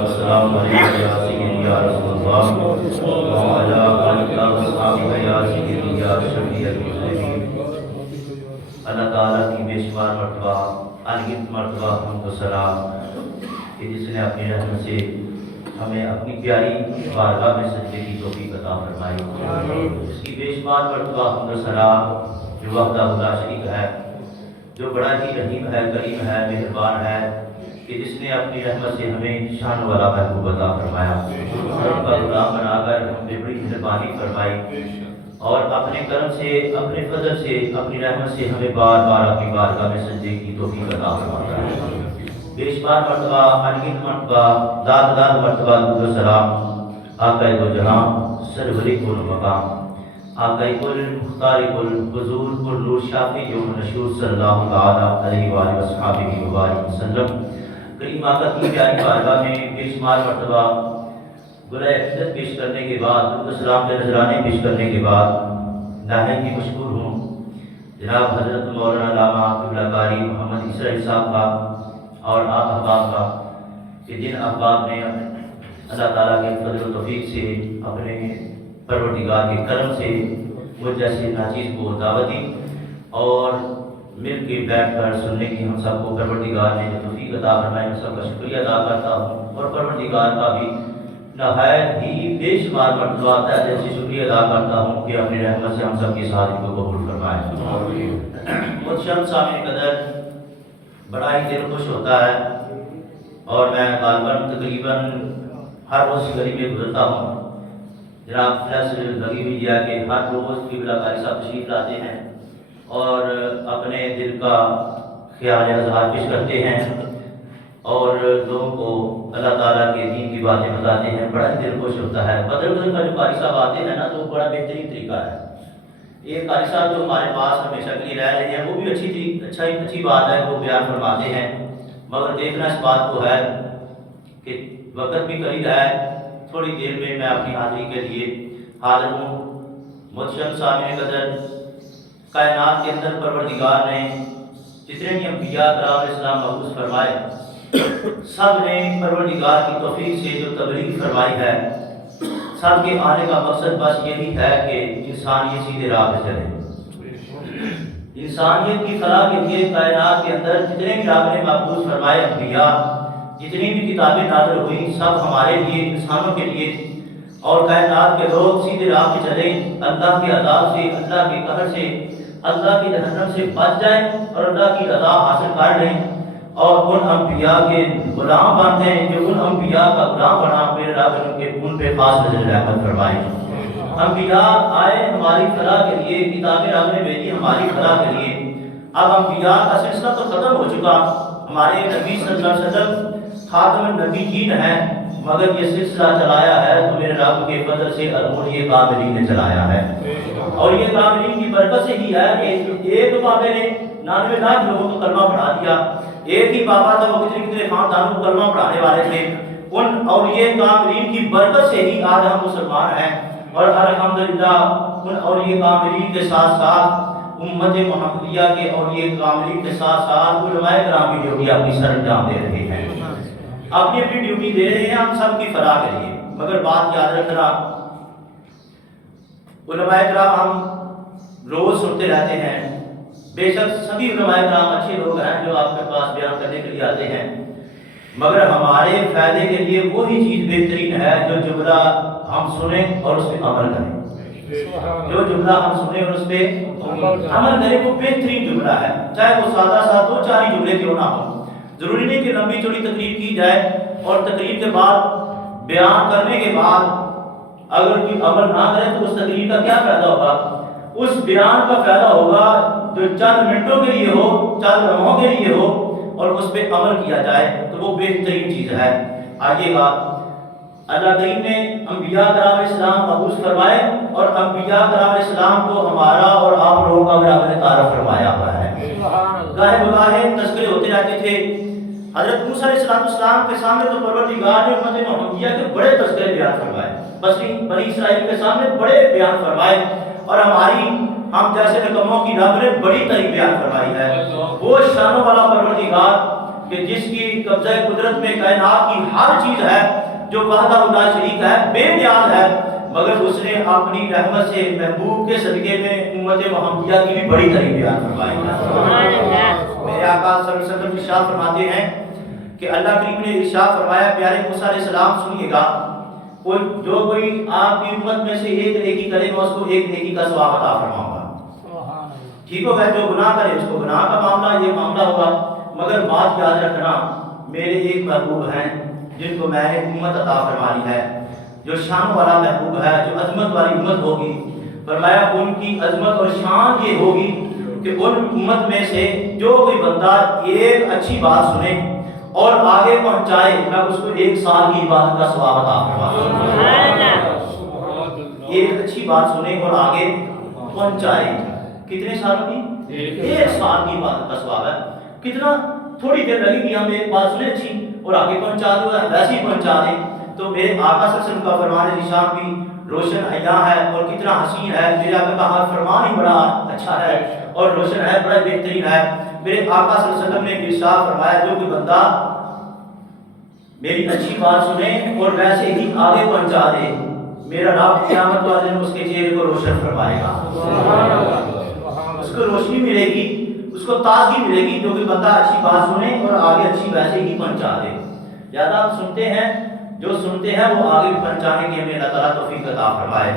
والسلام علیکم یا سیدی یا رسول اللہ وعلی آلہ وصحبہ یا سیدی یا شفیع المذنبین۔ اللہ تعالیٰ کی بے شمار مرتبہ انگنت مرتبہ حمد و ثنا کہ جس نے اپنی رحمت سے ہمیں اپنی پیاری بارگاہ میں سجدے کی توفیق عطا فرمائی۔ اس کی بے شمار مرتبہ حمد و ثنا جو وحدہ لا شریک ہے، جو بڑا ہی رحیم ہے، کریم ہے، مہربان ہے، کہ جس نے اپنی رحمت سے ہمیں شان والا محبوب عطا فرمایا، سب کا غلام بنا کر ہم پہ بڑی مہربانی فرمائی اور اپنے کرم سے، اپنے فضل سے، اپنی رحمت سے ہمیں بار بار اپنی بارگاہ میں سجدے کی توفیق عطا فرماتا ہے۔ بے شمار مرتبہ انگنت مرتبہ داد داد مرتبہ درود و سلام آقا دو جہاں سرور کل مقام آقا کل مختار کل حضور کل نور شافی یوم نشور صلی اللہ تعالیٰ علیہ وآلہ وصحبہ وبارک وسلم۔ کریم آقا کی پیاری بارگاہ میں بے شمار مرتبہ گلہ عقیدت پیش کرنے کے بعد، درود و سلام کے نذرانے پیش کرنے کے بعد نہایت ہی مشکور ہوں جناب حضرت مولانا علامہ قبلہ قاری محمد اسرائیل صاحب کا اور آپ احباب کا، کہ جن احباب نے اللہ تعالیٰ کے فضل و توفیق سے اپنے پروردگار کے کرم سے وہ جیسے ناچیز کو دعوت دی اور مل کے بیٹھ کر سننے کی ہم سب کو پروردگار نے جو توفیق عطا فرمائی، میں سب کا شکریہ ادا کرتا ہوں اور پروردگار کا بھی نہایت ہی بے شمار مرتبہ جیسے شکریہ ادا کرتا ہوں کہ اپنی رحمت سے ہم سب کی شادی کو قبول فرمائے۔ متشم سامع قدر بڑا ہی دل خوش ہوتا ہے اور میں غالباً تقریباً ہر روز گلی میں گزرتا ہوں، جناب فیصل لگی ہوئی ہے کہ ہر روز قبلہ قاری صاحب تشریف لاتے ہیں اور اپنے دل کا خیال اظہار پیش کرتے ہیں اور لوگوں کو اللہ تعالیٰ کے دین کی باتیں بتاتے ہیں۔ بڑا ہی دل خوش ہوتا ہے۔ بدر بدر کا جو قاری صاحب آتے ہیں نا تو بڑا بہترین طریقہ ہے۔ یہ قاری صاحب جو ہمارے پاس ہمیشہ کے لیے رہ رہے ہیں وہ بھی اچھی بات ہے، وہ بیان فرماتے ہیں، مگر دیکھنا اس بات کو ہے کہ وقت بھی قریب ہے، تھوڑی دیر میں اپنی حاضری کے لیے حاضر ہوں۔ محترم سامع قدر، کائنات کے اندر پروردگار نے جتنے بھی انبیاء کرام علیہ السلام مبعوث فرمائے، سب نے پروردگار کی توفیق سے جو تبلیغ فرمائی ہے، سب کے آنے کا مقصد بس یہی ہے کہ انسانیت سیدھے راہ پہ چلے۔ انسانیت کی فلاح کے لیے کائنات کے اندر جتنے بھی آپ نے مبعوث فرمائے انبیاء، جتنی بھی کتابیں نازل ہوئی، سب ہمارے لیے، انسانوں کے لیے، اور کائنات کے لوگ سیدھے راہ پہ چلیں، اللہ کے عذاب سے، اللہ کے قہر سے، اللہ کی جہنم سے بچ جائیں اور اللہ کی رضا حاصل کر لیں اور ان انبیاء کے غلام بن جائیں جو ان انبیاء کا غلام بنا میرے رب ان پہ خاص نظر رحمت فرمائے۔ انبیاء آئے ہماری فلاح کے لیے، کتابیں رب نے بھیجی ہماری فلاح کے لیے۔ اب انبیاء کا سلسلہ تو ختم ہو چکا، ہمارے نبی صلی اللہ علیہ وسلم خاتم النبیین ہیں، مگر یہ سلسلہ چلایا ہے تو میرے رب کے فضل سے یہ کاملین نے چلایا ہے، اور یہ کاملین کی برکت سے ہی ہے کہ ایک بابے نے 99 لاکھ لوگوں کو کلمہ پڑھا دیا، ایک ہی بابا تھا وہ کتنے خاندانوں کو کلمہ پڑھانے والے تھے، ان اولیاء کاملین کی برکت سے ہی آج ہم مسلمان ہیں، اور الحمدللہ ان اولیاء کاملین کے ساتھ ساتھ امت محمدیہ کے اولیاء کاملین کے ساتھ ساتھ علماء کرام بھی جو بھی اپنی سر انجام دے رہے ہیں، اپنی اپنی ڈیوٹی دے رہے ہیں ہم سب کی فلاح کے لیے۔ مگر بات یاد رکھنا، علماء کرام ہم روز سنتے رہتے ہیں، بے شک سبھی علماء کرام اچھے لوگ ہیں جو آپ کے پاس بیان کرنے کے لیے آتے ہیں، مگر ہمارے فائدے کے لیے وہی چیز بہترین ہے جو جملہ ہم سنیں اور اس پہ عمل کریں، جو جملہ ہم سنیں اور اس پہ عمل کریں، وہ بہترین جملہ ہے، چاہے وہ سادہ سا 2-4 جملے کیوں نہ ہو۔ ضروری نہیں کہ لمبی چوڑی تقریر کی جائے اور تقریر کے بعد بیان کرنے کے بعد اگر کوئی عمل نہ کرے تو اس تقریر کا کیا فائدہ ہوگا؟ اس بیان کا فائدہ ہوگا جو چند منٹوں کے لیے ہو، چند لمحوں کے لیے ہو اور اس پہ عمل کیا جائے تو وہ بہترین چیز ہے۔ آئیے گا، اللہ کریم نے انبیاء کرام علیہ السلام مبعوث فرمائے اور انبیاء کرام علیہ السلام کو ہمارا اور آپ لوگوں کا بھی آپ نے تعارف فرمایا ہوا ہے۔ گاہے بگاہے تذکرے ہوتے رہتے تھے، حضرت موسیٰ علیہ السلام کے سامنے تو پروردگار نے امت محمدیہ کے بڑے تذکرے بیان فرمائے، بنی اسرائیل کے سامنے بڑے بیان فرمائے، اور ہم جیسے نکموں کی رب نے بڑی تری بیان فرمائی ہے۔ وہ شانوں والا پروردگار کہ جس کی قبضہ قدرت میں کائنات کی ہر چیز ہے، جو وحدہ لا شریک ہے، بے نیاز ہے، مگر اس نے اپنی رحمت سے محبوب کے صدقے میں امت محمدیہ کی بھی بڑی تعریف بیان فرمائی ہے۔ میرے آقا صلی اللہ علیہ وسلم ارشاد فرماتے ہیں کہ اللہ کریم نے ارشاد فرمایا، پیارے موسیٰ علیہ السلام سنیے گا، جو کوئی آپ کی امت میں سے ایک نیکی کرے میں اس کو ایک نیکی کا ثواب عطا فرماؤں گا۔ ٹھیک ہوگا، جو گناہ کرے اس کو گناہ کا معاملہ یہ معاملہ ہوگا، مگر بات یاد رکھنا، میرے ایک محبوب ہیں جن کو میں نے امت عطا فرمانی ہے، جو شان والا محبوب ہے، جو عظمت والی امت ہوگی۔ فرمایا ان کی عظمت اور شان یہ ہوگی کہ ان امت میں سے جو کوئی بندہ ایک اچھی بات سنے اور آگے پہنچائے، میں اس کو 1 سال کی عبادت کا ثواب عطا فرماؤں گا۔ ایک اچھی بات سنے اور آگے پہنچائے، کتنے سالوں کی؟ 1 سال کی عبادت کا ثواب ہے۔ کتنا تھوڑی دیر لگے گی، ہم ایک بات سنے اچھی اور آگے پہنچا دو، ویسے ہی پہنچا دیں، تو میرے آقا صلی اللہ علیہ وسلم کا فرمان نشان بھی روشن عیاں ہے اور کتنا حسین ہے۔ میرے آقا کا ہر فرمان ہی بڑا اچھا ہے اور روشن ہے، بڑا بہترین ہے۔ میرے آقا صلی اللہ علیہ وسلم نے ارشاد فرمایا، جو کوئی بندہ میری اچھی بات سنے اور ویسے ہی آگے پہنچا دے، میرا رب قیامت والے دن اس کے چہرے کو روشن فرمائے گا، اس کو روشنی ملے گی، اس کو تازگی ملے گی۔ جو کوئی بندہ اچھی بات سنے اور آگے اچھی ویسے ہی پہنچا دے۔ زیادہ ہم سنتے ہیں، جو سنتے ہیں وہ آگے پہنچانے کی ہمیں اللہ تعالیٰ توفیق عطا فرمائے۔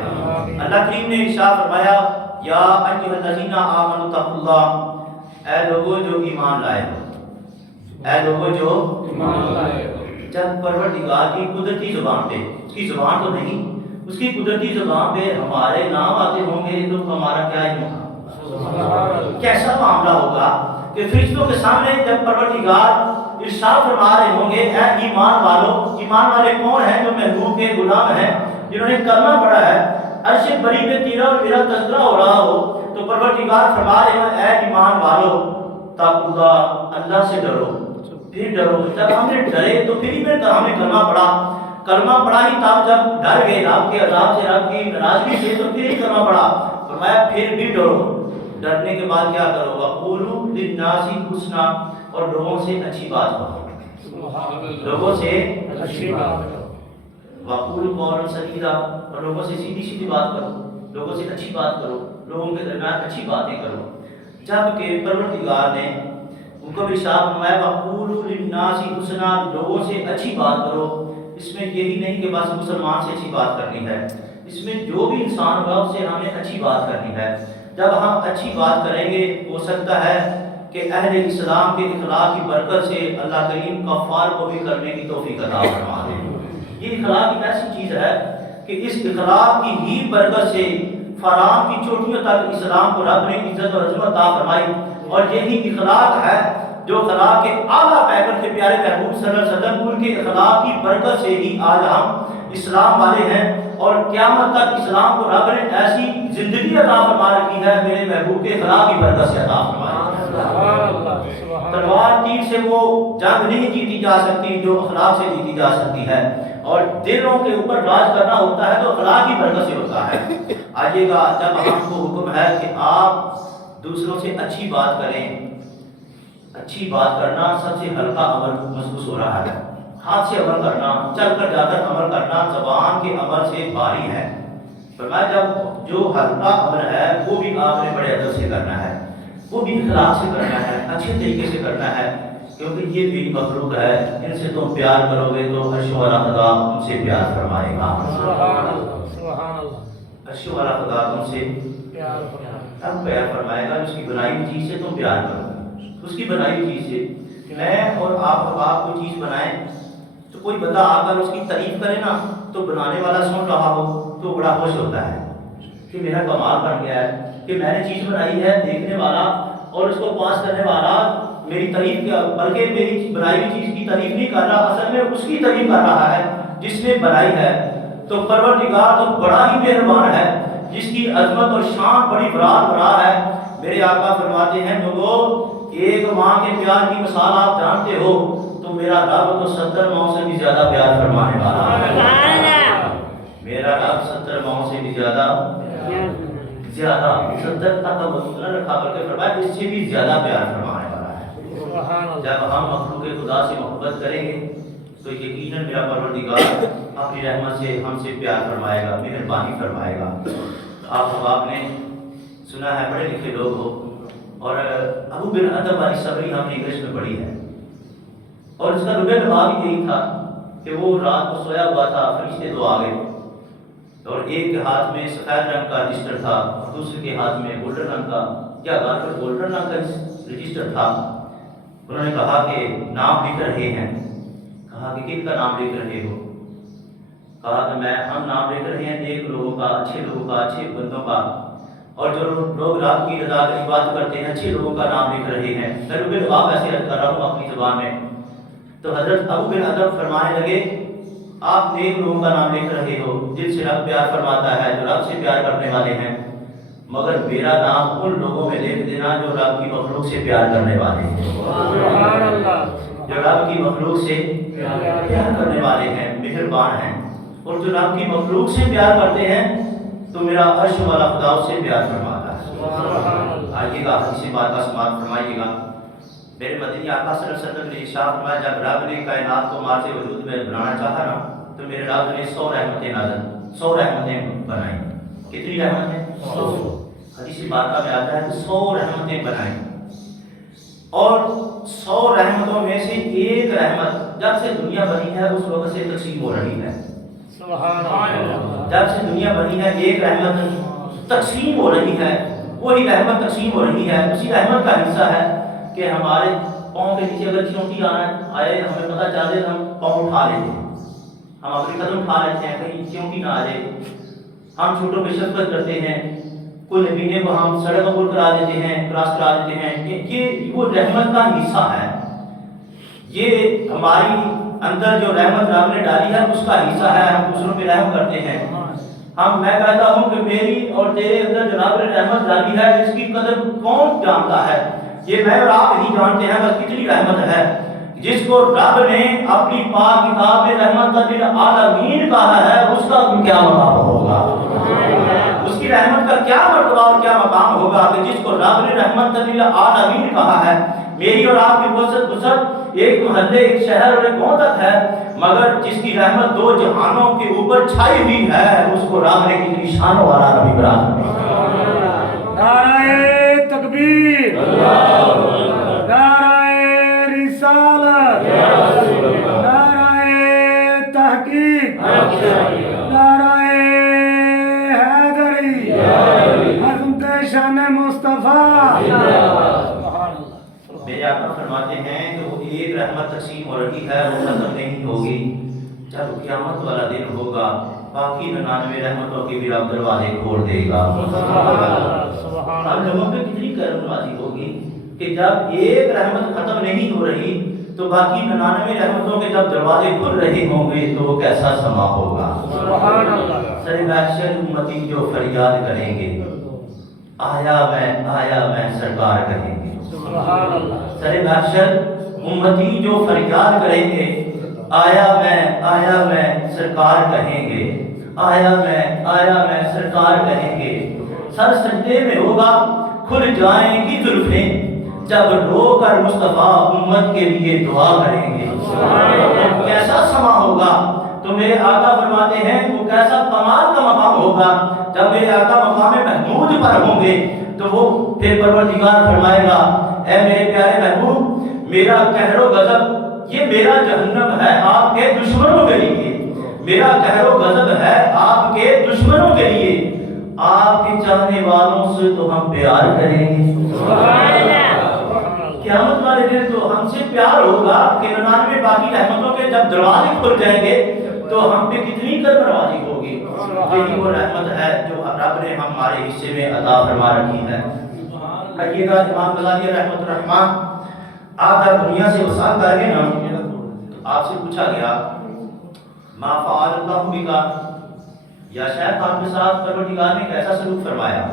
اللہ کریم نے ارشاد فرمایا، یا ایھا الذین آمنوا اتقوا اللہ، اے لوگوں جو ایمان لائے ہو، اے لوگوں جو ایمان لائے ہو۔ جب پروردگار کی قدرتی زبان پہ، اس کی زبان تو نہیں، اس کی قدرتی زبان پہ ہمارے نام آتے ہوں گے تو ہمارا کیا ہوگا، کیسا معاملہ ہوگا کہ فرشتوں کے سامنے جب پروردگار ارشاد فرما رہے ہوں گے، اے ایمان والو۔ ایمان والے کون ہیں؟ جو محبوب کے غلام ہیں، جنہوں نے کلمہ پڑھا ہے، عرش بری پہ تیرا اور میرا تذکرہ ہو رہا ہو، تو پروردگار فرما رہے ہیں، اے ایمان والو، تقوا اللہ سے ڈرو، پھر ڈرو۔ جب ہم نے ڈرے تو پھر ہی ہم نے کلمہ پڑھا، کلمہ پڑھا ہی تب جب ڈر گئے رب کے عذاب سے، رب کی ناراضگی سے، تو پھر ہی کلمہ پڑھا۔ فرمایا پھر بھی ڈرو۔ ڈرنے کے بعد کیا کرو؟ وَقُولُوا لِلنَّاسِ حُسْنًا، اور لوگوں سے اچھی بات کرو، لوگوں سے اچھی بات کرو۔ وَقُولُوا قَوْلًا سَدِيدًا، اور لوگوں سے سیدھی سیدھی بات کرو، لوگوں سے اچھی بات کرو، لوگوں کے درمیان اچھی باتیں کرو۔ جبکہ پروردگار نے ان کو ارشاد فرمایا، وَقُولُوا لِلنَّاسِ حُسْنًا، لوگوں سے اچھی بات کرو۔ اس میں یہی نہیں کہ بس مسلمان سے اچھی بات کرنی ہے، اس میں جو بھی انسان ہوگا اس سے ہمیں اچھی بات کرنی ہے۔ جب ہم اچھی بات کریں گے، ہو سکتا ہے کہ اہل اسلام کے اخلاق کی برکت سے اللہ کریم کفار کو بھی کرنے کی توفیق عطا فرما دے۔ یہ اخلاق ایک ایسی چیز ہے کہ اس اخلاق کی ہی برکت سے فراق کی چوٹیوں تک اسلام کو رب نے عزت اور عظمت عطا فرمائی، اور یہی اخلاق ہے جو اخلاق کے اعلیٰ پیغمبر کے پیارے محبوب صلی اللہ علیہ وسلم، ان کے اخلاق کی برکت سے ہی آج ہم اسلام والے ہیں، اور قیامت تک اسلام کو رب نے ایسی زندگی عطا فرما رکھی ہے میرے محبوب کے اخلاق کی برکت سے عطا فرمائی۔ تلوار تیر سے وہ جنگ نہیں جیتی جا سکتی جو اخلاق سے جیتی جا سکتی ہے، اور دلوں کے اوپر راج کرنا ہوتا ہے تو اخلاق کی برکت سے ہوتا ہے۔ آئیے گا، جب ہم کو حکم ہے کہ آپ دوسروں سے اچھی بات کریں، اچھی بات کرنا سب سے ہلکا عمل محسوس ہو رہا ہے، ہاتھ سے عمل کرنا، چل کر جا کر عمل کرنا زبان کے عمل سے بھاری ہے۔ فرمایا جب جو ہلکا عمل ہے وہ بھی آپ نے بڑے ادب سے کرنا ہے، وہ بھی اخلاق سے کرنا ہے، اچھے طریقے سے کرنا ہے، کیونکہ یہ بھی مخلوق ہے، ان سے تم پیار کرو گے تو عرش والا خدا تم سے پیار فرمائے گا۔ عرش والا خدا تم سے پیار فرمائے گا، اس کی بنائی ہوئی چیز سے تم پیار کرو، اس کی بنائی ہوئی چیز سے۔ میں اور آپ کوئی چیز بنائیں تو کوئی بندہ آ کر اس کی تعریف کرے نا، تو بنانے والا سن رہا ہو تو بڑا خوش ہوتا ہے کہ میرا کمال بن گیا ہے، کہ میں نے چیز بنائی ہے، دیکھنے والا اور اس کو پاس کرنے والا میری تعریف کیا، بلکہ میری بنائی ہوئی چیز کی تعریف نہیں کر رہا، اصل میں اس کی تعریف کر رہا ہے جس نے بنائی ہے۔ تو پروردگار تو بڑا ہی مہربان ہے، جس کی عظمت اور شان بڑی برار ہے۔ میرے آقا فرماتے ہیں، لوگوں ایک ماں کے پیار کی مثال آپ جانتے ہو، تو میرا رب تو 70 ماؤں سے بھی زیادہ پیار فرمانے والا ہے۔ میرا رب 70 ماؤں سے بھی زیادہ 70 تک کا مطلب رکھا، بلکہ فرمایا اس سے بھی زیادہ پیار فرمانے والا ہے۔ جب ہم مخلوق خدا سے محبت کریں گے تو یقیناً میرا پروردگار اپنی رحمت سے ہم سے پیار فرمائے گا، مہربانی فرمائے گا۔ آپ نے سنا ہے، پڑھے لکھے لوگ ہو، اور ابو بن ادم والی صبری ہم نے انگلش میں پڑھی ہے، اور اس کا ربع لباب یہی تھا کہ وہ رات کو سویا ہوا تھا، فرشتے دو آ گئے، اور ایک کے ہاتھ میں سفید رنگ کا رجسٹر تھا اور دوسرے کے ہاتھ میں گولڈن رنگ کا، کیا گولڈن رنگ کا رجسٹر تھا۔ انہوں نے کہا کہ نام لکھ رہے ہیں۔ کہا کہ کن کا نام لکھ رہے ہو؟ کہا کہ ہم نام لکھ رہے ہیں نیک لوگوں کا، اچھے لوگوں کا، اچھے بندوں کا، اور جو لوگ رات کی رضا کی بات کرتے ہیں اچھے لوگوں کا نام لکھ رہے ہیں۔ میں ربع لباب ایسے عرض کر رہا ہوں اپنی زبان میں۔ تو حضرت ابو بن ادم فرمانے لگے آپ نیک لوگوں کا نام لکھ رہے ہو جن سے رب پیار فرماتا ہے، جو رب سے پیار کرنے والے ہیں، مگر میرا نام ان لوگوں میں لکھ دینا جو رب کی مخلوق سے پیار کرنے والے ہیں، جو رب کی مخلوق سے پیار کرنے والے ہیں، مہربان ہیں، اور جو رب کی مخلوق سے پیار کرتے ہیں تو میرا عرش والا خدا اس سے پیار فرماتا ہے۔ آئیے گا اسی بات کا سماعت فرمائیے گا۔ میرے مدنی آقا صلی اللہ علیہ وسلم نے ارشاد فرمایا جب رب نے کائنات کو مارچ وجود میں بنانا چاہا نا تو میرے رب نے 100 رحمتیں بنائیں۔ کتنی رحمتیں؟ 100۔ حدیث بارکہ میں آتا ہے 100 رحمتیں بنائیں، اور 100 رحمتوں میں سے ایک رحمت جب سے دنیا بنی ہے اس وقت سے تقسیم ہو رہی ہے۔ جب سے دنیا بنی ہے ایک رحمت تقسیم ہو رہی ہے، وہی رحمت تقسیم ہو رہی ہے۔ اسی رحمت کا حصہ ہے کہ ہمارے پاؤں کے نیچے اگر چونٹی آئے ہمیں پتہ چل جائے ہم پاؤں اٹھا لیتے ہیں، ہم اپنے قدم اٹھا لیتے ہیں کہیں چونٹی نہ آ جائے، ہم چھوٹوں پہ شفقت کرتے ہیں، کوئی نبینے کو ہم سڑک عبور کرا دیتے ہیں، کراس کرا دیتے ہیں، یہ وہ رحمت کا حصہ ہے، یہ ہماری اندر جو رحمت رب نے ڈالی ہے اس کا حصہ ہے، ہم دوسروں پہ رحم کرتے ہیں۔ میں کہتا ہوں کہ میری اور تیرے اندر جو رب نے رحمت ڈالی ہے اس کی قدر کون جانتا ہے؟ یہ میں اور آپ نہیں جانتے ہیں بس کتنی رحمت ہے۔ جس کو رب نے اپنی پاک کتاب میں رحمت للعالمین کہا ہے اس کا کیا مقام ہوگا، اس کی رحمت کا کیا مرتبہ اور کیا مقام ہوگا کہ جس کو رب نے رحمت للعالمین کہا ہے۔ میری اور آپ کی وسط ایک محلے، ایک شہر اور ایک گاؤں تک ہے، مگر جس کی رحمت 2 جہانوں کے اوپر چھائی ہوئی ہے اس کو رب نے کتنی شانوں والا نبی بنا دیا۔ نعرہ تکبیر، نعرہ رسالت، نعرہ تحقیق، نعرہ حیدری، عظمت شان مصطفیٰ۔ میرے آقا فرماتے ہیں کہ وہ ایک رحمت تقسیم ہو رہی ہے، وہ ختم نہیں ہوگی، جب قیامت والا دن ہوگا باقی 99 رحمتوں کے بھی رب دروازے کھول دے گا۔ ہم لوگوں پہ کتنی کرم نوازی ہوگی کہ جب ایک رحمت ختم نہیں ہو رہی تو باقی 99 رحمتوں کے جب دروازے کھل رہے ہوں گے تو وہ کیسا سما ہوگا۔ سر محشر امتی جو فریاد کریں گے آیا میں سرکار کہیں گے۔ سر محشر امتی جو فریاد کریں گے آیا میں سرکار کہیں گے، آیا میں سرکار کہیں گے۔ سر سجدے میں ہوگا کھل جائیں گی زلفیں جب رو کر مصطفیٰ امت کے لیے دعا کریں گے۔ کیسا سما ہوگا تو میرے آقا فرماتے ہیں وہ کیسا کمال کا مقام ہوگا جب میرے آقا مقام محمود پر ہوں گے تو وہ پھر پروردگار فرمائے گا اے میرے پیارے محبوب میرا قہر و غضب یہ میرا جہنم ہے آپ کے دشمنوں کے لیے، میرا قہر و غضب ہے آپ کے دشمنوں کے لیے، آپ کے چاہنے والوں سے تو ہم پیار کریں گے۔ قیامت والے دن تو ہم سے پیار ہوگا کہ 99 باقی رحمتوں کے جب دروازے کھل جائیں گے تو ہم پہ کتنی کرم نوازی ہوگی۔ یہی وہ رحمت ہے جو رب نے ہمارے حصے میں عطا فرما رکھی ہے۔ آئیے گا امام غزالی رحمۃ الرحمٰن آپ جب دنیا سے وصال کر گئے نا تو آپ سے پوچھا گیا ما فعل اللہ بکا، یا شاید آپ کے ساتھ پروردگار نے کیسا سلوک فرمایا؟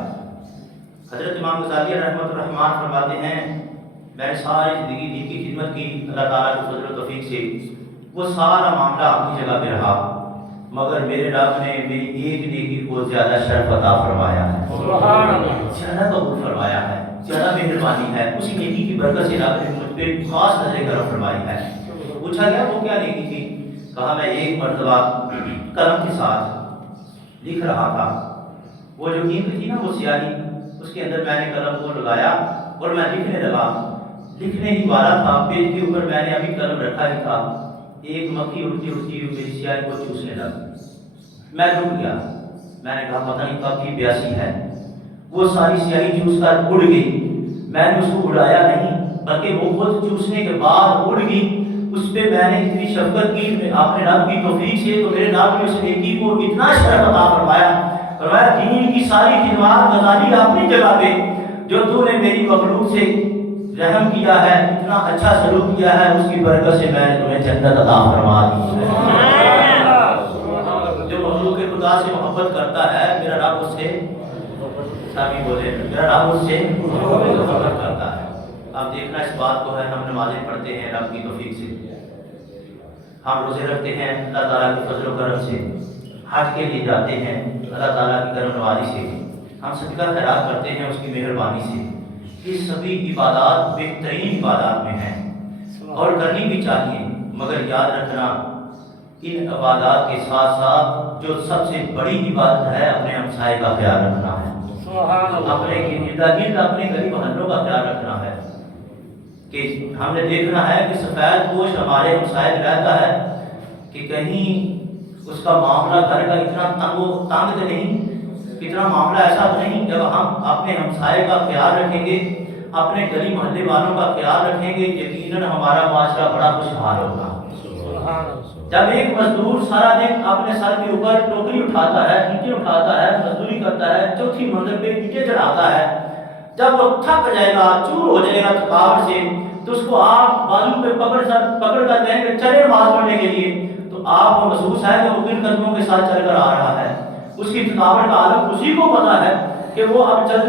حضرت امام غزالی رحمۃ الرحمٰن فرماتے ہیں میں نے ساری زندگی دین کی خدمت کی، اللہ تعالیٰ کی فضل و توفیق سے وہ سارا معاملہ اپنی جگہ پہ رہا، مگر میرے رب نے میری ایک نیکی کو زیادہ شرف عطا فرمایا ہے، زیادہ قبول فرمایا ہے، زیادہ مہربانی ہے، اسی نیکی کی برکت سے رب نے مجھ پہ خاص نظر کرم فرمائی ہے۔ پوچھا گیا وہ کیا لکھی تھی؟ کہا میں ایک مرتبہ قلم کے ساتھ لکھ رہا تھا، وہ جو اینک تھی نا وہ سیاہی، اس کے اندر میں نے قلم کو لگایا اور میں لکھنے لگا، لکھنے ہی والا تھا، پیج کے اوپر میں نے ابھی قلم رکھا ہی تھا، ایک مکھی اڑتی اڑتی میری سیاہی کو چوسنے لگی، میں ڈوب گیا۔ میں نے کہا پتہ نہیں کب کی پیاسی ہے، وہ ساری سیاہی چوس کر اڑ گئی، میں نے اس کو اڑایا نہیں بلکہ وہ خود چوسنے کے بعد اڑ گئی، اس پہ میں نے اتنی شفقت کی آپ نے رب کی توفیق سے، تو میرے رب نے اس نیکی کو اتنا شرف عطا فرمایا، فرمایا دین کی ساری خدمات گزاری اپنی جگہ پہ، جو تو نے میری مخلوق سے رحم کیا ہے، اتنا اچھا سلوک کیا ہے، اس کی برکت سے میں نے تمہیں جنت عطا فرما دی۔ جو مخلوق کے خدا سے محبت کرتا ہے، میرا رب اس سے سامنے بولے، میرا رب اس سے محبت کرتا ہے۔ اب دیکھنا اس بات کو ہے، ہم نمازیں پڑھتے ہیں رب کی توفیق سے، ہم روزے رکھتے ہیں اللہ تعالیٰ کے فضل و کرم سے، حج کے لیے جاتے ہیں اللہ تعالیٰ کی کرم نوازی سے، ہم صدقہ خیرات کرتے ہیں اس کی مہربانی سے، یہ سبھی عبادات بہترین عبادات میں ہیں اور کرنی بھی چاہیے، مگر یاد رکھنا ان عبادات کے ساتھ ساتھ جو سب سے بڑی عبادت ہے اپنے ہمسائے کا خیال رکھنا ہے، اپنے ارد گرد اپنے گلی محلوں کا خیال رکھنا ہے، کہ ہم نے دیکھنا ہے کہ سفید پوش ہمارے ہمسائے میں رہتا ہے کہ کہیں اس کا معاملہ گھر کا اتنا تنگ تو نہیں، اتنا معاملہ ایسا تو نہیں، جب ہم اپنے ہمسائے کا خیال رکھیں گے، اپنے گلی محلے والوں کا خیال رکھیں گے، یقیناً ہمارا معاشرہ بڑا خوشحال ہوگا۔ جب ایک مزدور سارا دن اپنے سر کے اوپر ٹوکری اٹھاتا ہے، اینٹیں اٹھاتا ہے، مزدوری کرتا ہے، چوتھی منزل پہ اینٹیں چڑھاتا ہے، جب وہ تھک جائے گا، چور ہو جائے گا تھکاوٹ سے، تو اس کو آپ بازو پہ پکڑ کر کہیں گے چلے نماز پڑھنے کے لیے، تو آپ کو محسوس ہے کہ وہ کن قدموں کے ساتھ چل کر آ رہا ہے، اس کی تھکاوٹ کا عالم اسی کو پتا ہے کہ وہ اب چل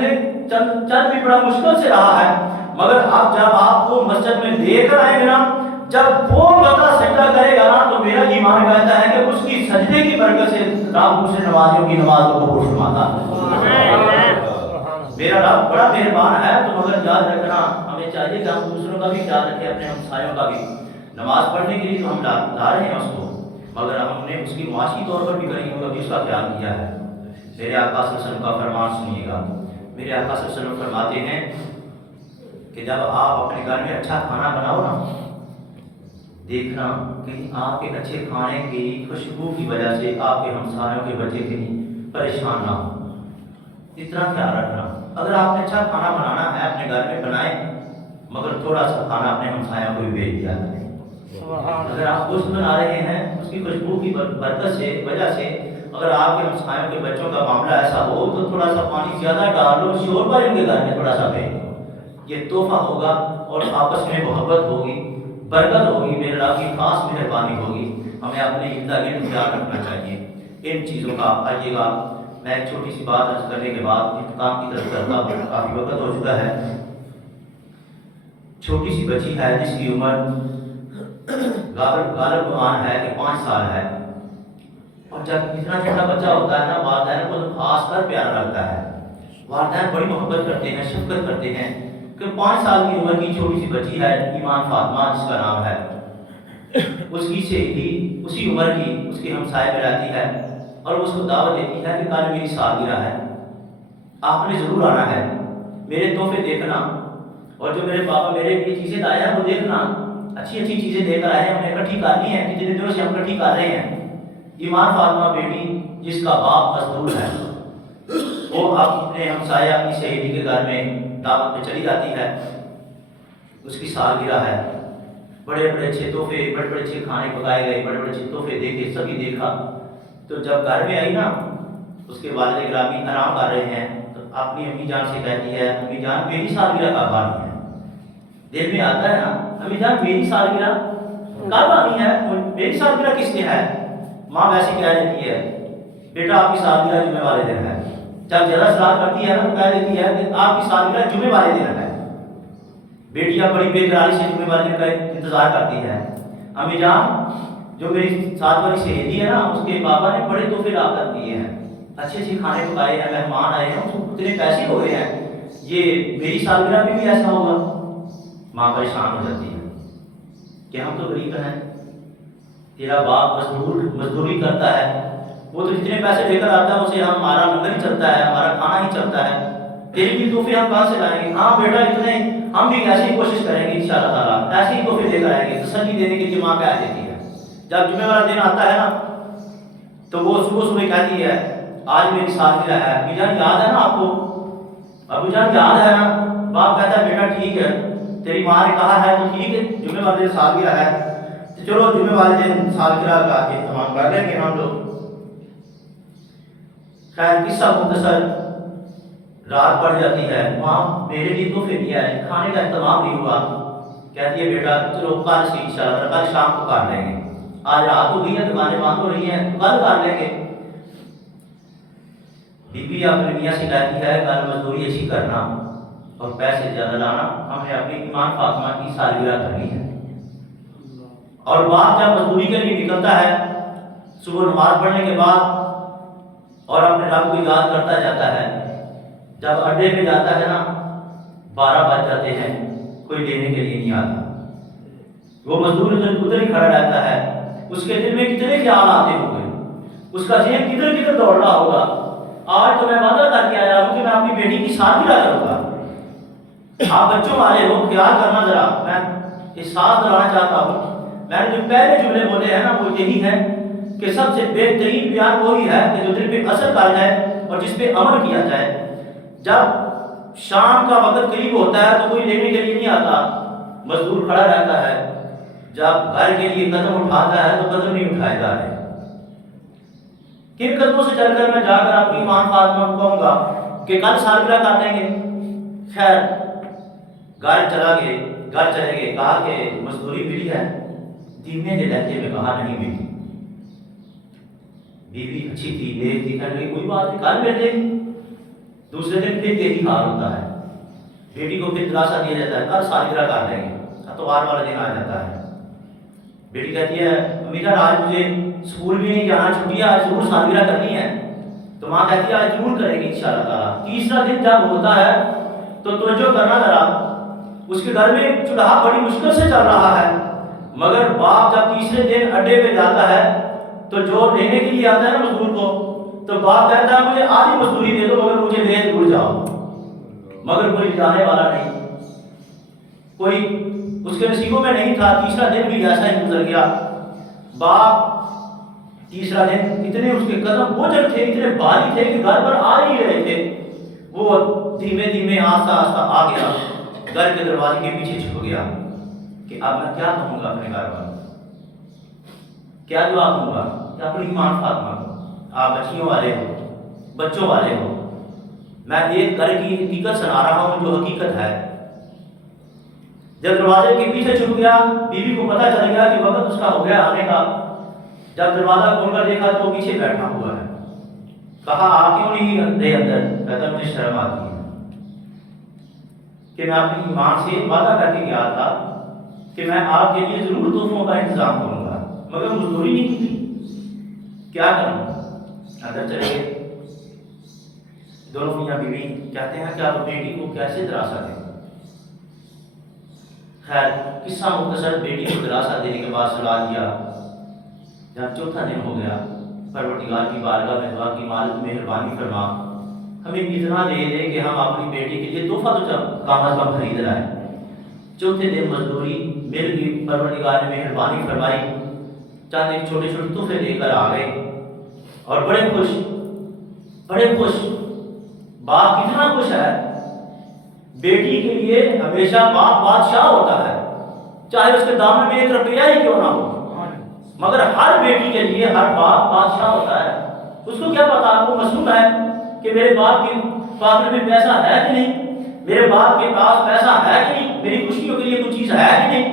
بھی بڑا مشکل سے رہا ہے، مگر اب جب آپ کو مسجد میں لے کر آئیں گے نا، جب وہ بندہ سجدہ کرے گا نا، تو میرا ایمان کہتا ہے کہ اس کی سجدے کی برکت سے رب اسے نمازیوں کی نماز کو قبول فرماتا ہے۔ میرا رب بڑا مہربان ہے، تو مگر یاد رکھنا ہمیں چاہیے کہ ہم دوسروں کا بھی خیال رکھیں، اپنے ہمسایوں کا بھی، نماز پڑھنے کے لیے تو ہم لا رہے ہیں اس کو، مگر ہم نے اس کی معاشی طور پر بھی کبھی اس کا خیال کیا ہے۔ میرے آقا صلی اللہ علیہ وسلم کا فرمان سنیے گا، میرے آقا صلی اللہ علیہ وسلم فرماتے ہیں کہ جب آپ اپنے گھر میں اچھا کھانا بناؤ نا، دیکھنا کہیں آپ کے اچھے کھانے کی خوشبو کی وجہ سے آپ کے ہمسایوں کے بچے کہیں پریشان نہ ہو، اتنا خیال رکھنا۔ اگر آپ نے اچھا کھانا بنانا ہے اپنے گھر میں بنائیں، مگر تھوڑا سا کھانا اپنے ہمسایوں کو بھی بھیج دیا کریں۔ اگر آپ گوشت بنا رہے ہیں، اس کی خوشبو کی برکت سے وجہ سے اگر آپ کے ہمسایوں کے بچوں کا معاملہ ایسا ہو تو تھوڑا سا پانی زیادہ ڈالو، شوربہ ان کے گھر میں تھوڑا سا بھیج دو، یہ تحفہ ہوگا اور آپس میں محبت ہوگی، برکت ہوگی، میرے رب کی خاص مہربانی ہوگی۔ ہمیں اپنے ارد گرد خیال رکھنا چاہیے ان چیزوں کا۔ آئیے گا میں ایک چھوٹی سی بات عرض کرنے کے بعد اختتام کی طرف کرتا ہوں، کافی وقت ہو چکا ہے۔ چھوٹی سی بچی ہے جس کی عمر غالب گمان ہے کہ 5 سال ہے، اور جب اتنا چھوٹا بچہ ہوتا ہے نا، والدین کو خاص کر پیارا لگتا ہے، والدین بڑی محبت کرتے ہیں، شفقت کرتے ہیں کہ 5 سال کی عمر کی چھوٹی سی بچی ہے، ایمان فاطمہ جس کا نام ہے، اس کی سہیلی اسی عمر کی اس کے ہمسائے میں رہتی ہے اور اس کو دعوت دیتی ہے کہ کل میری سالگرہ ہے، آپ نے ضرور آنا ہے، میرے تحفے دیکھنا، اور جو میرے پاپا میرے لیے چیزیں لائے ہیں وہ دیکھنا، اچھی اچھی چیزیں لے کر آئے ہیں، ہم نے اکٹھی کرنی ہے، کتنے دنوں سے ہم اکٹھی کر رہے ہیں۔ ایمان فاطمہ بیٹی جس کا باپ مزدور ہے، وہ اپنے ہمسایہ اپنی سہیلی کے گھر میں دعوت میں چلی جاتی ہے، اس کی سالگرہ ہے، بڑے بڑے اچھے تحفے، بڑے بڑے اچھے کھانے پکائے گئے، بڑے بڑے اچھے تحفے دیکھے، سبھی دیکھا، تو جب گھر میں آئی نا، اس کے والد گرامی آرام کر رہے ہیں، تو اپنی امی جان سے کہتی ہے امی جان میری سالگرہ کب آنی ہے؟ دل میں آتا ہے نا امی جان میری سالگرہ کب آنی ہے، میری سالگرہ کس دن ہے؟ ماں ویسی کہہ دیتی ہے بیٹا آپ کی سالگرہ جمعے والے دن ہے، جب زیادہ سلام کرتی ہے نا تو کہہ دیتی ہے کہ آپ کی سالگرہ جمعے والے دن ہے۔ بیٹیاں بڑی بے قراری سے جمعے والے دن کا انتظار کرتی ہے۔ امی جان جو میری ساتھ والی سہیلی ہے نا، اس کے بابا نے بڑے تحفے لا کر دیے ہیں، اچھے اچھے کھانے پکائے ہیں، مہمان آئے ہیں، اتنے پیسے ہو گئے ہیں، یہ میری سالگرہ میں بھی ایسا ہوگا؟ ماں پریشان ہو جاتی ہے، کہ ہم تو غریب ہیں، تیرا باپ مزدوری کرتا ہے، وہ تو جتنے پیسے لے کر آتا ہے اسے ہمارا لنگر ہی چلتا ہے، ہمارا کھانا ہی چلتا ہے، تیری بھی تحفے ہم کہاں سے لائیں گے؟ ہاں بیٹا اتنے ہم بھی ایسی ہی کوشش کریں گے انشاءاللہ تعالیٰ، ایسے ہی تحفے لے کر آئیں گے۔ تسلی دینے کے لیے ماں کیا دیتی ہے؟ جب جمعے والا دن آتا ہے نا تو وہ صبح صبح کہتی ہے آج میری سالگرہ ہے، ابو جان یاد ہے نا آپ کو؟ ابو جان یاد ہے نا؟ باپ کہتا ہے بیٹا ٹھیک ہے، تیری ماں نے کہا ہے تو ٹھیک ہے، جمعے والے دن سالگرہ ہے تو چلو جمعے والے دن سالگرہ کا اہتمام کر لیں گے ہم لوگ۔ خیر قصہ مختصر، رات پڑ جاتی ہے، ماں میرے لیے تحفے نہیں آئے، کھانے کا اہتمام نہیں ہوا، کہتی ہے بیٹا چلو کل سے انشاءاللہ کل شام کو کر لیں گے، آج رات ہو گئی ہے، دکانیں بند ہو رہی ہیں، کل کر لیں گے۔ بی بی اپنے میاں سے کہتی ہے کل مزدوری اچھی کرنا اور پیسے زیادہ لانا، ہم نے اپنی ایمان فاطمہ کی سالگرہ کرنی ہے۔ اور باپ جب مزدوری کے لیے نکلتا ہے صبح نماز پڑھنے کے بعد اور اپنے رب کو یاد کرتا جاتا ہے، جب اڈے پہ جاتا ہے نا 12 بج جاتے ہیں، کوئی لینے کے لیے نہیں آتا، وہ مزدور ادھر ہی کھڑا رہتا ہے، اس کے دل میں کتنے خیال آتے ہوں گے، اس کا ذہن کدھر کدھر دوڑ رہا ہوگا، آج تو میں وعدہ کر کے آیا ہوں کہ میں اپنی بیٹی کی سالگرہ کروں گا۔ آپ بچوں والے ہو، خیال کرنا ذرا، میں احساس دلانا چاہتا ہوں، میں نے جو پہلے جملے بولے ہیں نا وہ یہی ہے کہ سب سے بہترین بیان وہی ہے کہ جو دل پہ اثر کر جائے اور جس پہ عمل کیا جائے۔ جب شام کا وقت قریب ہوتا ہے تو کوئی لینے کے لیے نہیں آتا، مزدور کھڑا رہتا ہے، جب گھر کے لیے قدم اٹھاتا ہے تو قدم نہیں اٹھائے جا رہے، کن قدموں سے چل کر میں جا کر اپنی ایمان فاطمہ کو کہوں گا کہ کل سالگرہ کر لیں گے؟ خیر گھر چلے گئے، کہا کہ مزدوری ملی ہے؟ دھیمے دے لہجے میں کہا نہیں ملی۔ بیوی اچھی تھی، نیک تھی، کہنے لگی کوئی بات نہیں کل مل جائے گی۔ دوسرے دن پھر یہی حال ہوتا ہے، بیٹی کو پھر دلاسا دیا جاتا ہے کل سالگرہ کر لیں گے، اتوار والا دن آ جاتا ہے، بیٹی کہتی ہے امی جان آج مجھے اسکول بھی نہیں جانا، چھٹی ہے، آج ضرور سالگرہ کرنی ہے، تو ماں کہتی ہے آج ضرور کریں گے انشاءاللہ تعالیٰ۔ تیسرا دن جب ہوتا ہے تو توجہ کرنا ذرا، اس کے گھر میں چولہا بڑی مشکل سے چل رہا ہے، مگر باپ جب تیسرے دن اڈے پہ جاتا ہے تو جو لینے کے لیے آتا ہے نا مزدور کو، تو باپ کہتا ہے مجھے آدھی مزدوری دے دو مگر مجھے لے ضرور جاؤ، مگر کوئی جانے والا نہیں، کوئی اس کے نصیبوں میں نہیں تھا۔ تیسرا دن بھی ایسا ہی گزر گیا، باپ تیسرا دن اتنے اس کے قدم بوجھل تھے، اتنے بھاری تھے کہ گھر پر آ ہی رہے تھے، وہ دھیمے دھیمے آہستہ آہستہ آ گیا، گھر کے دروازے کے پیچھے چھپ گیا کہ اب میں کیا کہوں گا اپنے گھر پر، کیا جواب دوں گا کہ اپنی ایمان فاطمہ کو، آپ بچیوں والے ہو، بچوں والے ہو، میں ایک گھر کی حقیقت سنا رہا ہوں جو حقیقت ہے۔ جب دروازے کے پیچھے چھپ گیا، بیوی کو پتہ چل گیا کہ وقت اس کا ہو گیا آنے کا، جب دروازہ کھول کر دیکھا تو وہ پیچھے بیٹھا ہوا ہے، کہا آ کیوں نہیں رہے اندر؟ کہتا مجھے شرم آتی ہے کہ میں اپنی ایمان سے وعدہ کر کے گیا تھا کہ میں آپ کے لیے ضرور تحفوں کا انتظام کروں گا، مگر مزدوری نہیں کی، کیا کروں؟ اندر چلے گئے، دونوں میاں بیوی کہتے ہیں کہ آپ بیٹی کو کیسے دلاسا دیں؟ خیر قصہ مختصر، بیٹی کو دلاسا دینے کے بعد سلا دیا، جب چوتھا دن ہو گیا، پروردگار کی بارگاہ میں دعا کی مالک مہربانی فرما، ہمیں اتنا دے دے کہ ہم اپنی بیٹی کے لیے تحفہ تو کم از کم خرید لائیں۔ چوتھے دن مزدوری مل گئی، پروردگار نے مہربانی فرمائی، چند ایک چھوٹے چھوٹے تحفے لے کر آ گئے اور بڑے خوش، باپ کتنا خوش ہے، بیٹی کے لیے ہمیشہ باپ بادشاہ ہوتا ہے، چاہے اس کے دامن میں 1 روپیہ ہی کیوں نہ ہو، مگر ہر بیٹی کے لیے ہر باپ بادشاہ ہوتا ہے۔ اس کو کیا پتا، وہ مسئول ہے کہ میرے باپ کی پاکٹ میں پیسہ ہے کہ نہیں، میرے باپ کے پاس پیسہ ہے کہ نہیں، میری خوشیوں کے لیے کوئی چیز ہے کہ نہیں،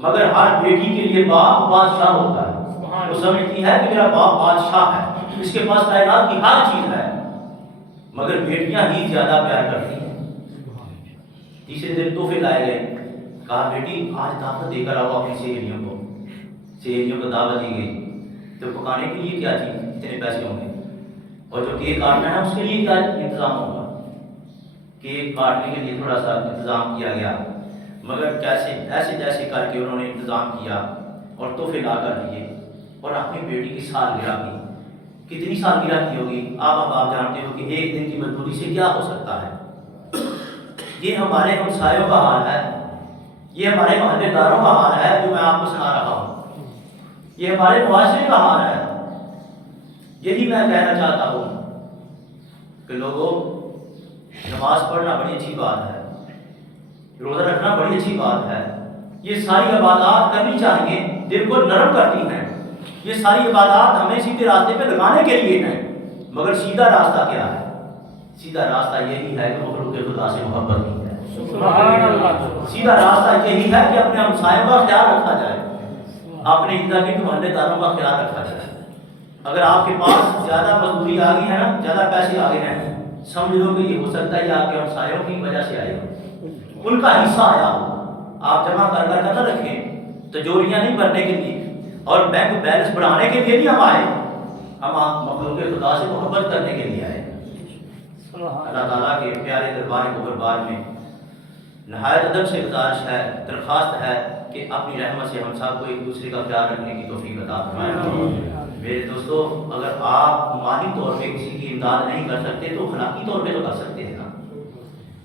مگر ہر بیٹی کے لیے باپ بادشاہ ہوتا ہے، وہ سمجھتی ہے کہ میرا باپ بادشاہ ہے، اس کے پاس کائنات کی ہر چیز ہے، مگر بیٹیاں ہی زیادہ پیار کرتی ہیں۔ تیسرے دن تحفے لائے گئے، کہا بیٹی آج دعوت دے کر آؤ اپنی سہیلیوں کو دعوت دی گئی، تو پکانے کے لیے کیا چیز، اتنے پیسے ہوں گے، اور جو کیک کاٹنا ہے اس کے لیے کیا انتظام ہوگا، کیک کاٹنے کے لیے تھوڑا سا انتظام کیا گیا، مگر کیسے ایسے جیسے کر کے انہوں نے انتظام کیا اور تحفے لا کر دیے اور اپنی بیٹی کی سالگرہ کی. کتنی سالگرہ کی ہوگی آپ جانتے ہو کہ ایک دن کی مزدوری سے کیا ہو سکتا ہے. یہ ہمارے ہمسایوں کا حال ہے, یہ ہمارے محلے داروں کا حال ہے جو میں آپ کو سنا رہا ہوں, یہ ہمارے معاشرے کا حال ہے. یہی میں کہنا چاہتا ہوں کہ لوگوں, نماز پڑھنا بڑی اچھی بات ہے, روزہ رکھنا بڑی اچھی بات ہے, یہ ساری عبادات کرنی چاہیے, دل کو نرم کرتی ہیں. یہ ساری عبادات ہمیں سیدھے راستے پہ لگانے کے لیے ہیں. مگر سیدھا راستہ کیا ہے؟ سیدھا راستہ یہی ہے کہ مخلوق خدا سے محبت نہیں ہے. سبحان اللہ. سیدھا راستہ یہی ہے کہ اپنے ہمسایوں کا خیال رکھا جائے, اپنے زندگی کے محلے داروں کا خیال رکھا جائے. اگر آپ کے پاس زیادہ مزدوری آ گئی ہے نا, زیادہ پیسے آ گئے ہیں, سمجھ لو کہ یہ ہو سکتا ہے کہ آپ کے ہمسایوں کی وجہ سے آئے ہو, ان کا حصہ آیا ہو. آپ جمع کر کر نہ رکھیں, تجوریاں نہیں بھرنے کے لیے اور بینک بیلنس بڑھانے کے لیے نہیں ہم آئے, ہم مخلوق خدا سے محبت کرنے کے لیے آئے. اللہ تعالیٰ کے پیارے دربار گوہربار میں نہایت ادب سے گزارش ہے, درخواست ہے کہ اپنی رحمت سے ہم سب کو ایک دوسرے کا خیال رکھنے کی توفیق عطا فرمائے. میرے دوستو, اگر آپ مالی طور پہ کسی کی امداد نہیں کر سکتے تو اخلاقی طور پہ تو کر سکتے ہیں نا.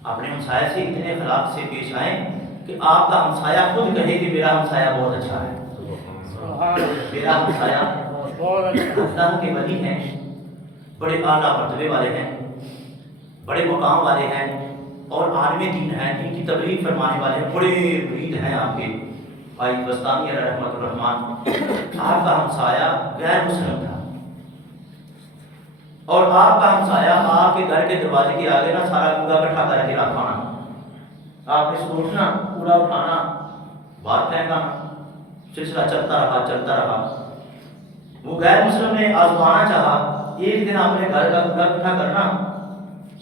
اپنے ہمسایہ سے اتنے اخلاق سے پیش آئیں کہ آپ کا ہمسایہ خود کہے کہ میرا ہمسایہ بہت اچھا ہے, میرا ہمسایہ اللہ کے ولی ہیں, بڑے اعلیٰ مرتبے والے ہیں, بڑے مقام والے ہیں اور عالم دین ہیں, جن کی تبلیغ فرمانے والے ہیں, بڑے مرید ہیں آپ کے. بھائی بستانی علیہ رحمۃ الرحمان, آپ کا ہمسایہ غیر مسلم تھا اور آپ کا ہمسایہ آپ کے گھر کے دروازے کے آگے نا سارا کوڑا اکٹھا کر کے رکھانا, آپ نے اس کو اٹھنا, کوڑا اٹھانا, باہر پھینکنا, سلسلہ چلتا رہا. وہ غیر مسلم نے آزمانا چاہا, ایک دن آپ نے گھر کا کوڑا اکٹھا کرنا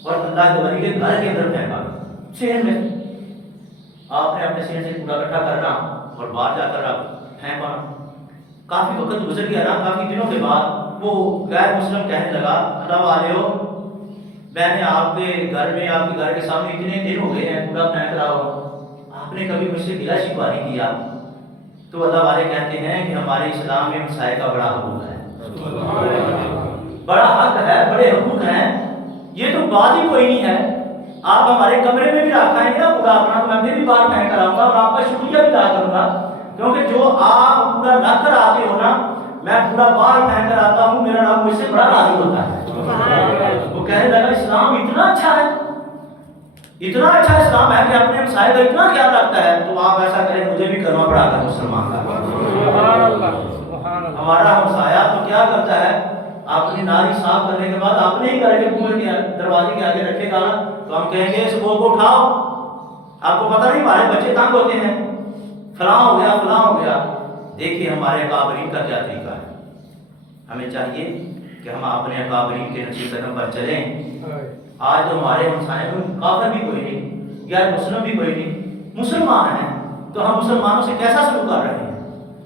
اور اللہ کے ولی کے گھر کے اندر پھینکا, شہر میں. آپ نے اپنے شہر سے کوڑا اکٹھا کرنا اور باہر جا کر پھینکنا. کافی وقت گزر گیا نا, کافی دنوں کے بعد وہ غیر مسلم کہنے لگا, اللہ والے ہو, میں نے آپ کے گھر میں, آپ کے گھر کے سامنے اتنے دن ہو گئے ہیں کوڑا پھینک رہا ہوں, آپ نے کبھی مجھ سے گلہ شکوہ نہیں کیا. تو اللہ والے کہتے ہیں کہ ہمارے اسلام میں ہمسائے کا بڑا حقوق ہے, بڑا حق ہے, بڑے حقوق ہیں. یہ تو بات ہی کوئی نہیں ہے. آپ ہمارے کمرے میں بھی رکھائیں گے نا پورا اپنا, تو میں بھی باہر پھینک کر آؤں گا اور آپ کا شکریہ بھی ادا کروں گا, کیونکہ جو آپ پورا رکھ کر آتے ہو نا, میں پورا باہر پھینک کر آتا ہوں, میرا رب مجھ سے بڑا راضی ہوتا ہے. وہ کہنے لگا اسلام اتنا اچھا ہے, اتنا اچھا اسلام ہے کہ اپنے ہمسائے کا اتنا خیال رکھتا ہے, تو آپ ایسا کریں مجھے بھی کلمہ پڑھا کر مسلمان کا. ہمارا ہمسایہ تو کیا کرتا ہے, اپنی نالی صاف کرنے کے بعد اپنے ہی گھر کے کنویں کے دروازے کے آگے رکھے گا, تو ہم کہیں گے اس بو کو اٹھاؤ, آپ کو پتہ نہیں ہمارے بچے تنگ ہوتے ہیں, فلاں ہو گیا فلاں ہو گیا. دیکھیے ہمارے اکابرین کا کیا طریقہ ہے. ہمیں چاہیے کہ ہم اپنے اکابرین کے نقش قدم پر چلیں. آج تو ہمارے ہمسائے میں کافر بھی کوئی نہیں, غیر مسلم بھی کوئی نہیں, مسلمان ہیں, تو ہم مسلمانوں سے کیسا سلوک کر رہے ہیں,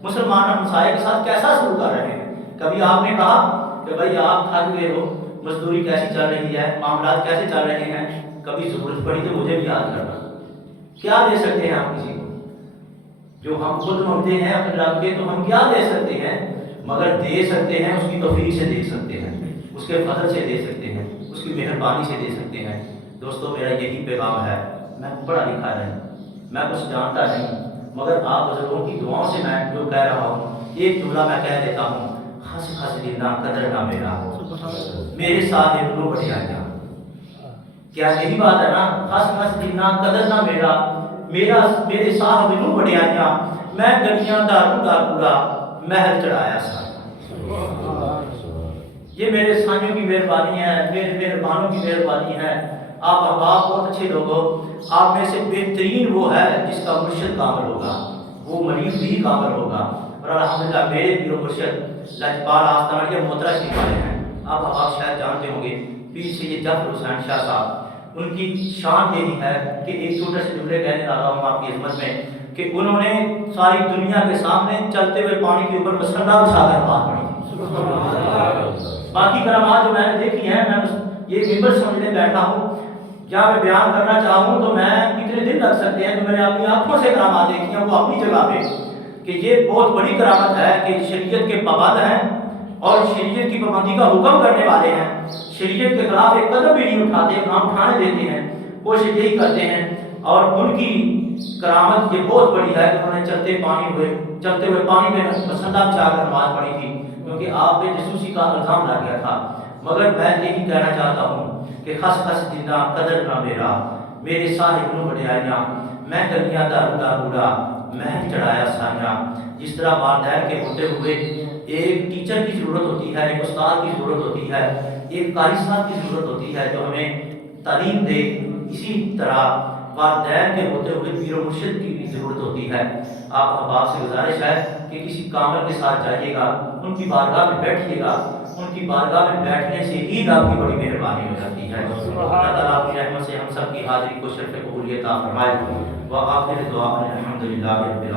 مسلمان ہمسائے کے ساتھ کیسا سلوک کر رہے ہیں. کبھی آپ نے کہا کہ بھائی آپ تھک گئے ہو, مزدوری کیسی چل رہی ہے, معاملات کیسے چل رہے ہیں, کبھی ضرورت پڑی تو مجھے بھی یاد کرنا. کیا دے سکتے ہیں آپ کسی کو, جو ہم خود مانگتے ہیں اپنے رب کے, تو ہم کیا دے سکتے ہیں, مگر دے سکتے ہیں اس کی توفیق سے دے سکتے ہیں, اس کے فضل سے دے سکتے ہیں, اس کی مہربانی سے دے سکتے ہیں. دوستو میرا یہی پیغام ہے, میں پڑھا لکھا نہیں, میں کچھ جانتا نہیں, مگر آپ بزرگوں کی دعاؤں سے میں جو کہہ رہا ہوں, ایک جملہ میں کہہ دیتا ہوں, خس خس دینا قدر نہ میرا, میرے ساتھ ابنو بڑھیا جا. کیا یہی بات ہے نا, خس خس دینا قدر نہ میرا, میرے ساتھ ابنو بڑھیا جا, میں گلیاں داروں کا پورا محل چڑھایا سا. یہ میرے سائیوں کی مہربانی ہے, میرے مہربانوں کی مہربانی ہے. آپ احباب بہت اچھے لوگ ہو, آپ میں سے بہترین وہ ہے جس کا مرشد کامل ہوگا, وہ مریض بھی کامل ہوگا. اور الحمدللہ میرے پیر و مرشد لجپال آستانہ یا محترم شریف والے ہیں. آپ شاید جانتے ہوں گے, پیچھے یہ جعفر حسین شاہ صاحب, ان کی شان یہی ہے کہ ایک چھوٹے سے جملے کہنے لگا ہوں آپ کی خدمت میں, کہ انہوں نے ساری دنیا کے سامنے چلتے ہوئے پانی کے اوپر مسلح بچھا کر بات پڑھی تھی. باقی کرامات جو میں نے دیکھی ہیں, میں یہ ممبر سمجھنے بیٹھا ہوں, کیا میں بیان کرنا چاہوں تو میں کتنے دن لگ سکتے ہیں، تو میں نے اپنی آنکھوں سے کرامات دیکھی ہیں وہ اپنی جگہ پہ، کہ یہ بہت بڑی کرامت ہے کہ شریعت کے پابند ہیں اور شریعت کی پابندی کا حکم کرنے والے ہیں، شریعت کے خلاف ایک قدم بھی نہیں اٹھاتے، نہ اٹھانے دیتے ہیں، کوشش یہی کرتے ہیں۔ اور ان کی کرامت یہ بہت بڑی ہے کہ انہوں نے چلتے ہوئے پانی میں مسلح بچا کر نماز پڑھی تھی، کیونکہ آپ پہ جاسوسی کا الزام لگ گیا تھا۔ مگر میں یہی کہنا چاہتا ہوں کہ خس خس دندا قدر نہ میرے صاحب نو بڑھائیاں، میں گلیاں دا روڑا روڑا میں چڑھایا سایاں۔ جس طرح والدین کے ہوتے ہوئے ایک ٹیچر کی ضرورت ہوتی ہے، ایک استاد کی ضرورت ہوتی ہے، ایک قاری صاحب کی ضرورت ہوتی ہے جو ہمیں تعلیم دے، اسی طرح والدین کے ہوتے ہوئے پیر و مرشد کی بھی ضرورت ہوتی ہے۔ آپ احباب سے گزارش ہے کہ کسی کامل کے ساتھ جائیے گا، ان کی بارگاہ میں بیٹھیے گا، ان کی بارگاہ میں بیٹھنے سے ہی آپ کی بڑی مہربانی ہو جاتی ہے۔ اللہ تعالیٰ اپنی رحمت سے ہم سب کی حاضری کو شرف قبولیت عطا فرمائے۔ وآخر دعوانا الحمدللہ رب العالمین۔